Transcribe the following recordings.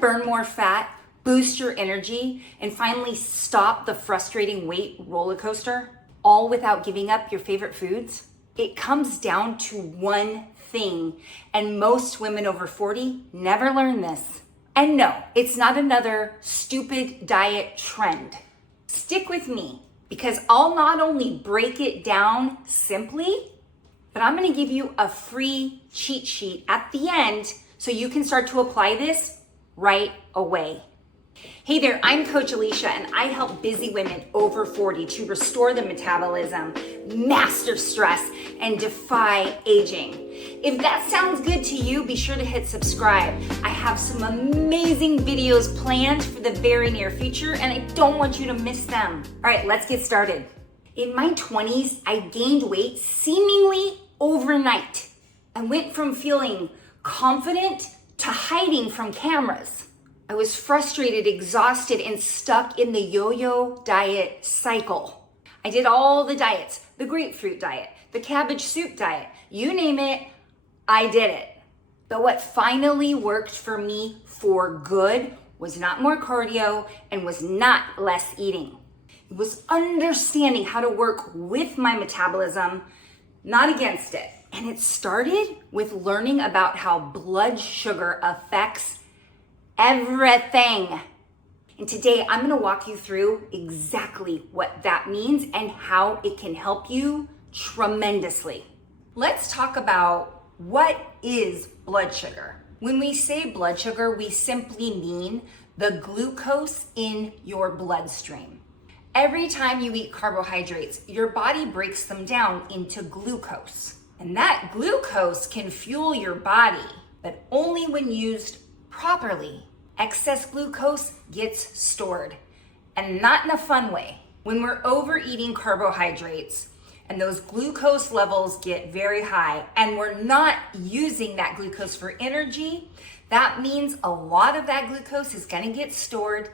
burn more fat, boost your energy, and finally stop the frustrating weight roller coaster, all without giving up your favorite foods? It comes down to one thing, and most women over 40 never learn this. And no, it's not another stupid diet trend. Stick with me, because I'll not only break it down simply, but I'm gonna give you a free cheat sheet at the end so you can start to apply this right away. Hey there, I'm Coach Alicia, and I help busy women over 40 to restore their metabolism, master stress, and defy aging. If that sounds good to you, be sure to hit subscribe. I have some amazing videos planned for the very near future, and I don't want you to miss them. All right, let's get started. In my 20s, I gained weight seemingly overnight. I went from feeling confident to hiding from cameras. I was frustrated, exhausted, and stuck in the yo-yo diet cycle. I did all the diets, the grapefruit diet, the cabbage soup diet, you name it, I did it. But what finally worked for me for good was not more cardio and was not less eating. It was understanding how to work with my metabolism, not against it. And it started with learning about how blood sugar affects everything. And today I'm gonna walk you through exactly what that means and how it can help you tremendously. Let's talk about what is blood sugar. When we say blood sugar, we simply mean the glucose in your bloodstream. Every time you eat carbohydrates, your body breaks them down into glucose. And that glucose can fuel your body, but only when used properly. Excess glucose gets stored, and not in a fun way. When we're overeating carbohydrates and those glucose levels get very high and we're not using that glucose for energy, that means a lot of that glucose is gonna get stored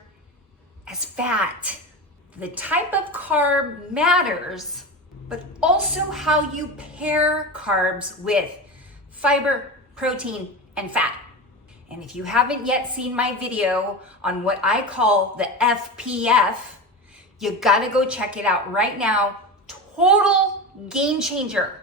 as fat. The type of carb matters, but also how you pair carbs with fiber, protein, and fat. And if you haven't yet seen my video on what I call the FPF, you gotta go check it out right now. Total game changer,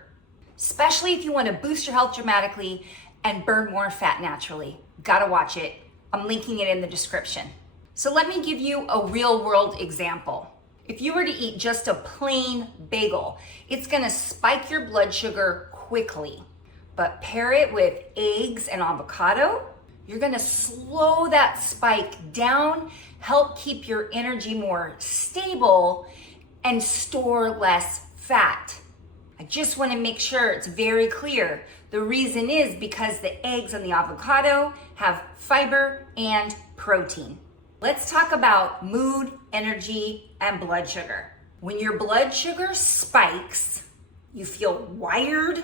especially if you wanna boost your health dramatically and burn more fat naturally. Gotta watch it. I'm linking it in the description. So let me give you a real world example. If you were to eat just a plain bagel, it's gonna spike your blood sugar quickly. But pair it with eggs and avocado, you're gonna slow that spike down, help keep your energy more stable, and store less fat. I just wanna make sure it's very clear. The reason is because the eggs and the avocado have fiber and protein. Let's talk about mood, energy, and blood sugar. When your blood sugar spikes, you feel wired,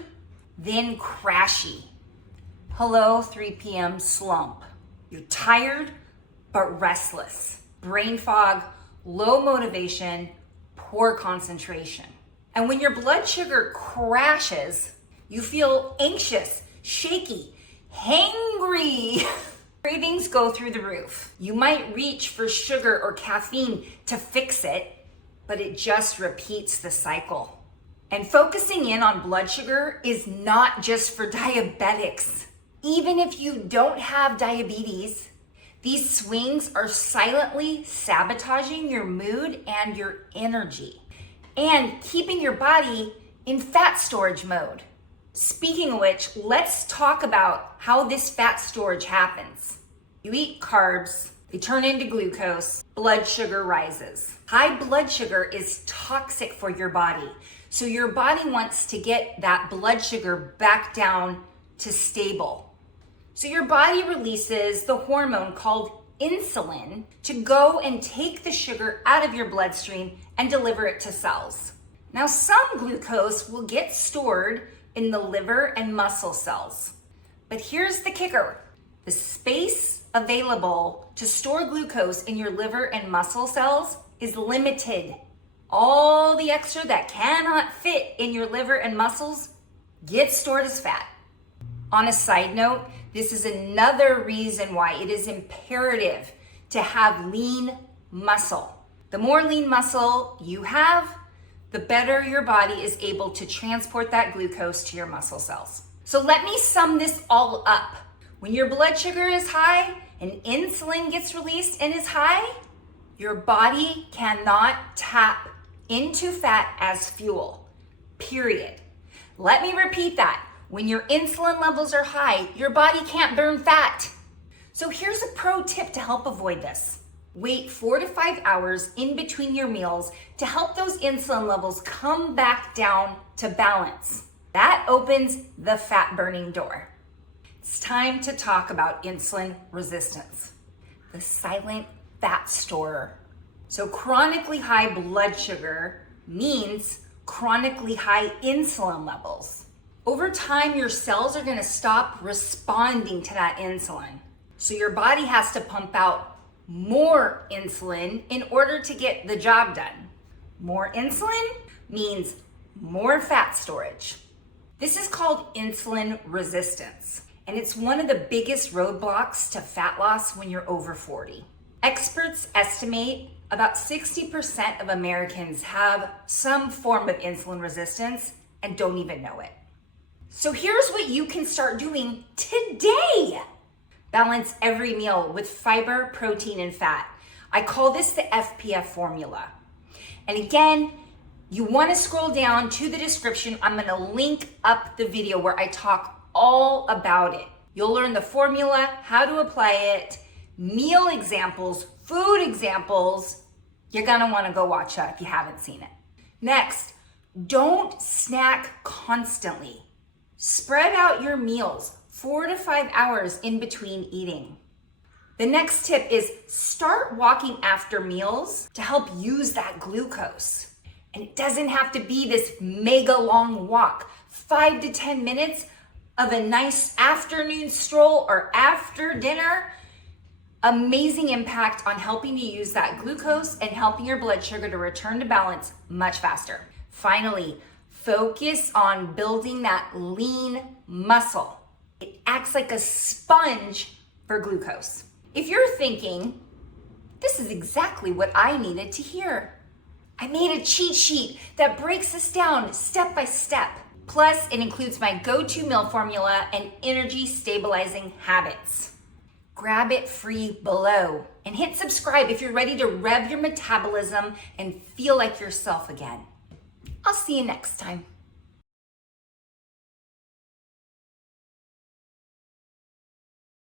then crashy. Hello, 3 p.m. slump. You're tired, but restless. Brain fog, low motivation, poor concentration. And when your blood sugar crashes, you feel anxious, shaky, hangry. Cravings go through the roof. You might reach for sugar or caffeine to fix it, but it just repeats the cycle. And focusing in on blood sugar is not just for diabetics. Even if you don't have diabetes, these swings are silently sabotaging your mood and your energy and keeping your body in fat storage mode. Speaking of which, let's talk about how this fat storage happens. You eat carbs, they turn into glucose, blood sugar rises. High blood sugar is toxic for your body. So your body wants to get that blood sugar back down to stable. So your body releases the hormone called insulin to go and take the sugar out of your bloodstream and deliver it to cells. Now, some glucose will get stored in the liver and muscle cells. But here's the kicker. The space available to store glucose in your liver and muscle cells is limited. All the extra that cannot fit in your liver and muscles gets stored as fat. On a side note, This is another reason why it is imperative to have lean muscle. The more lean muscle you have, the better your body is able to transport that glucose to your muscle cells. So let me sum this all up. When your blood sugar is high and insulin gets released and is high, your body cannot tap into fat as fuel, period. Let me repeat that. When your insulin levels are high, your body can't burn fat. So here's a pro tip to help avoid this. Wait 4 to 5 hours in between your meals to help those insulin levels come back down to balance. That opens the fat burning door. It's time to talk about insulin resistance, the silent fat storer. So chronically high blood sugar means chronically high insulin levels. Over time, your cells are gonna stop responding to that insulin. So your body has to pump out more insulin in order to get the job done. More insulin means more fat storage. This is called insulin resistance, and it's one of the biggest roadblocks to fat loss when you're over 40. Experts estimate about 60% of Americans have some form of insulin resistance and don't even know it. So here's what you can start doing today. Balance every meal with fiber, protein, and fat. I call this the FPF formula. And again, you want to scroll down to the description. I'm going to link up the video where I talk all about it. You'll learn the formula, how to apply it, meal examples, food examples. You're going to want to go watch that if you haven't seen it. Next, don't snack constantly. Spread out your meals 4 to 5 hours in between eating. The next tip is start walking after meals to help use that glucose. And it doesn't have to be this mega long walk. 5 to 10 minutes of a nice afternoon stroll or after dinner. Amazing impact on helping you use that glucose and helping your blood sugar to return to balance much faster. Finally, focus on building that lean muscle. It acts like a sponge for glucose. If you're thinking, this is exactly what I needed to hear. I made a cheat sheet that breaks this down step by step. Plus, it includes my go-to meal formula and energy stabilizing habits. Grab it free below and hit subscribe if you're ready to rev your metabolism and feel like yourself again. I'll see you next time.